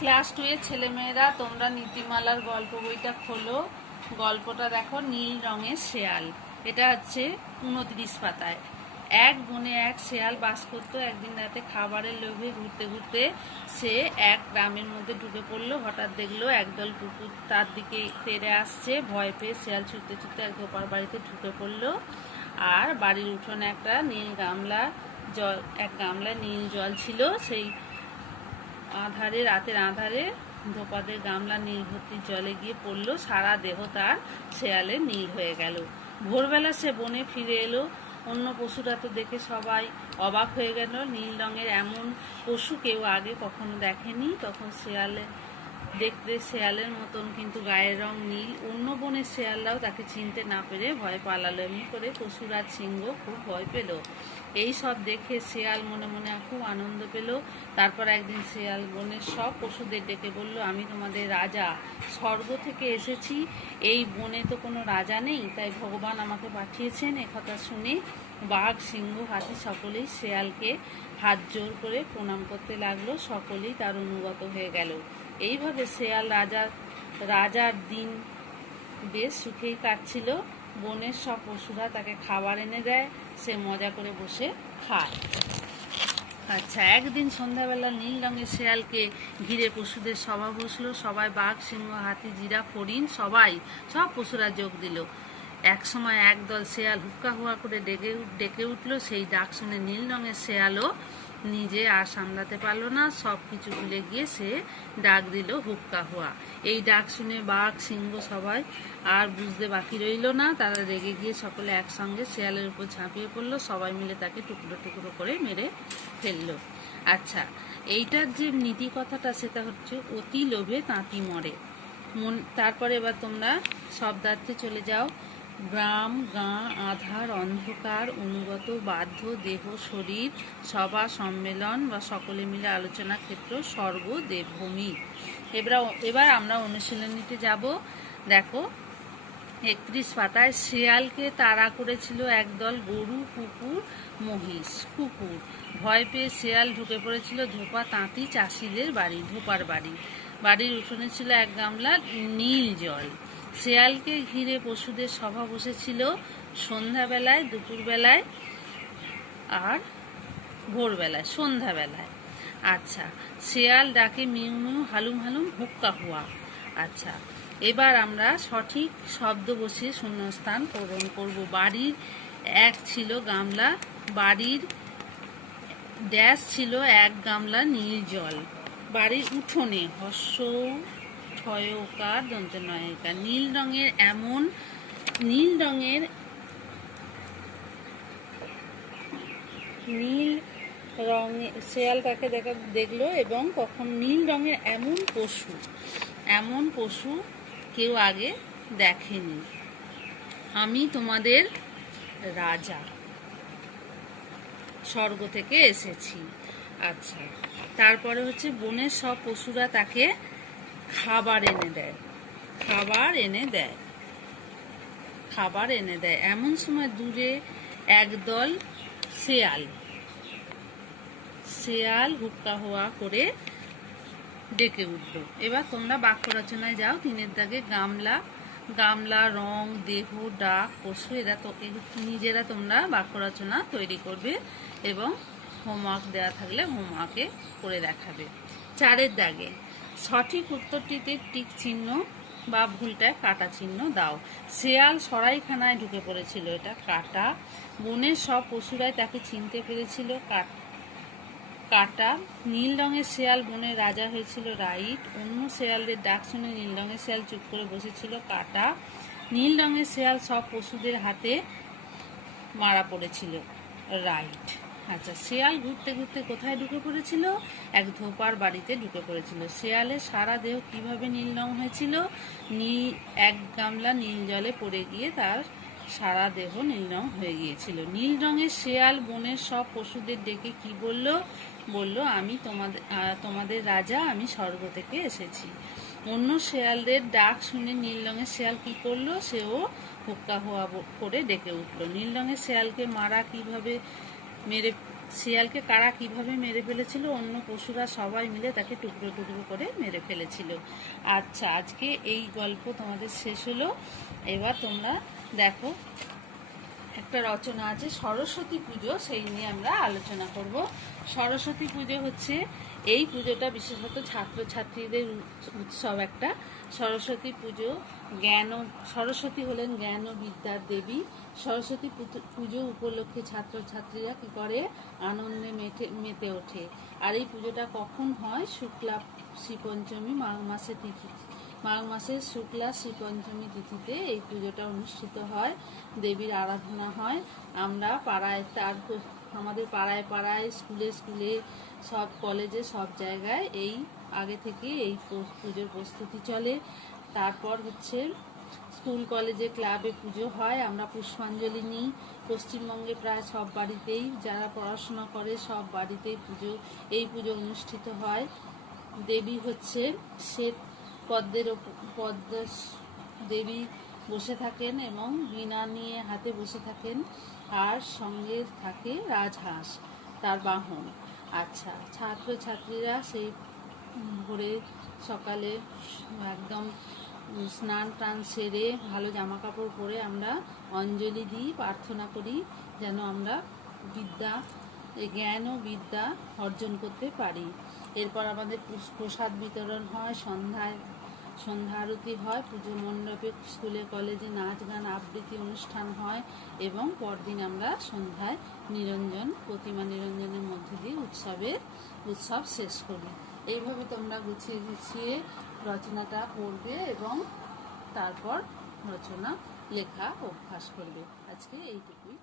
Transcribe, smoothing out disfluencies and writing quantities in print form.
Class 2 এর ছেলেমেয়েরা তোমরা নীতিমালার গল্প বইটা খোলো। গল্পটা দেখো, নীল রঙের শেয়াল। এটা হচ্ছে 29 পাতায়। এক বনে এক শেয়াল বাস করতো। একদিন রাতে খাবারের লোভে ঘুরতে ঘুরতে সে এক গ্রামের মধ্যে ঢুকে পড়লো। হঠাৎ দেখলো একদল কুকুর তার দিকে তেড়ে আসছে। ভয় পেয়ে শেয়াল ছুটতে ছুটতে এক ধোপার বাড়িতে ঢুকে পড়লো। আর বাড়ির উঠোনে একটা নীল গামলা জল, এক গামলা নীল জল ছিল। সেই রাতের আঁধারে ধোপাদের গামলা নীল ভর্তি জলে গিয়ে পড়লো। সারা দেহ তার শেয়ালে নীল হয়ে গেল। ভোরবেলা সে বনে ফিরে এলো। অন্য পশুরা তো দেখে সবাই অবাক হয়ে গেল। নীল রঙের এমন পশু কেউ আগে কখনো দেখেনি। তখন শেয়ালে দেখতে শেয়ালের মতন, কিন্তু গায়ের রং নীল। অন্য বনের শেয়ালরাও তাকে চিনতে না পেরে ভয় পালালো। এমনি করে পশুরাজ সিংহ খুব ভয় পেল। এই সব দেখে শেয়াল মনে মনে খুব আনন্দ পেল। তারপর একদিন শেয়াল বনের সব পশুদের ডেকে বলল, আমি তোমাদের রাজা, স্বর্গ থেকে এসেছি। এই বনে তো কোনো রাজা নেই, তাই ভগবান আমাকে পাঠিয়েছেন। একথা শুনে বাঘ, সিংহ, হাতি সকলেই শেয়ালকে হাত জোর করে প্রণাম করতে লাগলো। সকলেই তার অনুগত হয়ে গেল। এইভাবে শেয়াল রাজার দিন বেশ সুখেই কাটছিল। বনের সব পশুরা তাকে খাবার এনে দেয়, সে মজা করে বসে খায়। আচ্ছা, একদিন সন্ধ্যাবেলা নীল রঙের শেয়ালকে ঘিরে পশুদের সভা বসলো। সবাই বাঘ, সিংহ, হাতি, জিরাফ, হরিণ সব পশুরা যোগ দিল। এক সময় একদল শেয়াল হুক্কা হুয়া করে ডেকে উঠল। সেই ডাক শুনে নীল রঙের শেয়ালও নিজে আর সামলাতে পারল না। সব কিছু ভুলে গিয়ে সে ডাক দিল হুক্কা হুয়া। এই ডাক শুনে বাঘ, সিংহ সবাই আর বুঝতে বাকি রইল না। তারা রেগে গিয়ে সকলে একসঙ্গে শেয়ালের উপর ঝাঁপিয়ে পড়লো। সবাই মিলে তাকে টুকরো টুকরো করে মেরে ফেললো। আচ্ছা, এইটার যে নীতি কথাটা, সেটা হচ্ছে অতি লোভে তাঁতি মরে। তারপরে এবার তোমরা শব্দার্থে চলে যাও। গ্রাম, গাঁ, আধার, অন্ধকার, অনুগত, বাধ্য, দেহ, শরীর, সভা, সম্মেলন বা সকলে মিলে আলোচনা ক্ষেত্র, স্বর্গ, দেবভূমি। এবার আমরা অনুশীলনীতে যাব। দেখো, 31 পাতায় শেয়ালকে তাড়া করেছিল একদল গরু, কুকুর, মহিষ। কুকুর ভয় পেয়ে শেয়াল ঢুকে পড়েছিল ধোপা তাঁতি চাষিদের বাড়ি। ধোপার বাড়ির উঠোনে ছিল এক গামলা নীল জল। শেয়ালকে ঘিরে পশুদের সভা বসেছিল সন্ধ্যাবেলায়, দুপুরবেলায় আর ভোরবেলায়, সন্ধ্যাবেলায়। আচ্ছা, শেয়াল ডাকে মিউ মিউ, হালুম হালুম, হুক্কা হুয়া। আচ্ছা, এবার আমরা সঠিক শব্দ বসিয়ে শূন্যস্থান পূরণ করব। বাড়ির এক ছিল গামলা, বাড়ির ড্যাশ ছিল এক গামলা নীল জল। বাড়ির উঠোনে হর্ষ ঠয়কার দন্তনয়িকা। নীল রঙে শেয়াল তাকে দেখলো এবং কখন নীল রঙের এমন পশু কেউ আগে দেখেনি। আমি তোমাদের রাজা, স্বর্গ থেকে এসেছি। আচ্ছা, তারপরে হচ্ছে বনের সব পশুরা তাকে খাবার এনে দেয়। এমন সময় দূরে একদল শেয়াল হুক্কা হুয়া করে ডেকে উঠল। এবার তোমরা বাক্য রচনায় যাও। 3 দাগে গামলা, রং, দেহ, ডাক, পশু, এরা তো নিজেরা তোমরা বাক্য রচনা তৈরি করবে এবং হোমওয়ার্ক দেওয়া থাকলে হোমওয়ার্কে করে দেখাবে। 4 দাগে সঠিক উত্তরটিতে টিক চিহ্ন বা ভুলটায় কাটা চিহ্ন দাও। শেয়াল সরাইখানায় ঢুকে পড়েছিল, এটা কাটা। বনের সব পশুরাই তাকে চিনতে পেরেছিল, কাটা। নীল রঙের শেয়াল বনের রাজা হয়েছিল, রাইট। অন্য শেয়ালদের ডাক শুনে নীল রঙের শেয়াল চুপ করে বসেছিল, কাটা। নীল রঙের শেয়াল সব পশুদের হাতে মারা পড়েছিল, রাইট। আচ্ছা, শেয়াল ঘুরতে ঘুরতে কোথায় ঢুকে পড়েছিল? এক ধোপার বাড়িতে ঢুকে পড়েছিল। শেয়ালের সারা দেহ কিভাবে নীল রং হয়েছিল? এক গামলা নীল জলে পড়ে গিয়ে তার সারা দেহ নীল রং হয়ে গিয়েছিল। নীল রঙের শেয়াল বনের সব পশুদের ডেকে কি বলল? আমি তোমাদের রাজা, আমি স্বর্গ থেকে এসেছি। অন্য শেয়ালদের ডাক শুনে নীল রঙের শেয়াল কি করলো? সেও হুক্কা হুয়া করে ডেকে উঠলো। নীল রঙের শেয়ালকে মেরে শিয়ালকে কারা কিভাবে মেরে ফেলেছিল, অন্য পশুরা সবাই মিলে তাকে টুকরো টুকরো করে মেরে ফেলেছিল। আচ্ছা, আজকে এই গল্প তোমাদের শেষ হলো। এবার তোমরা দেখো, একটা রচনা আছে সরস্বতী পুজো, সেই নিয়ে আমরা আলোচনা করব। সরস্বতী পুজো হচ্ছে, এই পুজোটা বিশেষত ছাত্রছাত্রীদের উৎসব একটা। সরস্বতী পুজো সরস্বতী হলেন জ্ঞান ও বিদ্যার দেবী। সরস্বতী পুজো উপলক্ষে ছাত্রছাত্রীরা কী করে, আনন্দে মেতে ওঠে। আর এই পুজোটা কখন হয়, শুক্লা শ্রী পঞ্চমী মাঘ মাসের শুক্লা শ্রী পঞ্চমী তিথিতে এই পুজোটা অনুষ্ঠিত হয়, দেবীর আরাধনা হয়। আমরা পাড়ায় আমাদের পাড়ায় পাড়ায়, স্কুলে স্কুলে, সব কলেজে, সব জায়গায় এই আগে থেকে এই পুজোর প্রস্তুতি চলে। তারপর হচ্ছে স্কুল কলেজে ক্লাবে পুজো হয়, আমরা পুষ্পাঞ্জলি নিই। পশ্চিমবঙ্গে প্রায় সব বাড়িতেই, যারা পড়াশোনা করে সব বাড়িতেই এই পুজো অনুষ্ঠিত হয়। দেবী হচ্ছে শ্বেত পদ্ম দেবী বসে থাকেন এবং বীণা নিয়ে হাতে বসে থাকেন, আর সঙ্গে থাকে রাজহাঁস, তার বাহন। আচ্ছা, ছাত্রছাত্রীরা সেই ভোরে সকালে একদম স্নান টান সেরে ভালো জামা কাপড় পরে আমরা অঞ্জলি দিই, প্রার্থনা করি যেন আমরা জ্ঞান ও বিদ্যা অর্জন করতে পারি। এরপর আমাদের প্রসাদ বিতরণ হয়, সন্ধ্যা আরতি হয়, পুজো মণ্ডপে, স্কুলে কলেজে নাচ গান আবৃত্তি অনুষ্ঠান হয়, এবং পরদিন আমরা সন্ধ্যায় প্রতিমা নিরঞ্জনের মধ্যে দিয়ে উৎসব শেষ করি। এইভাবে তোমরা গুছিয়ে গুছিয়ে রচনাটা পড়বে এবং তারপর রচনা লেখা অভ্যাস করবে। আজকে এইটুকুই।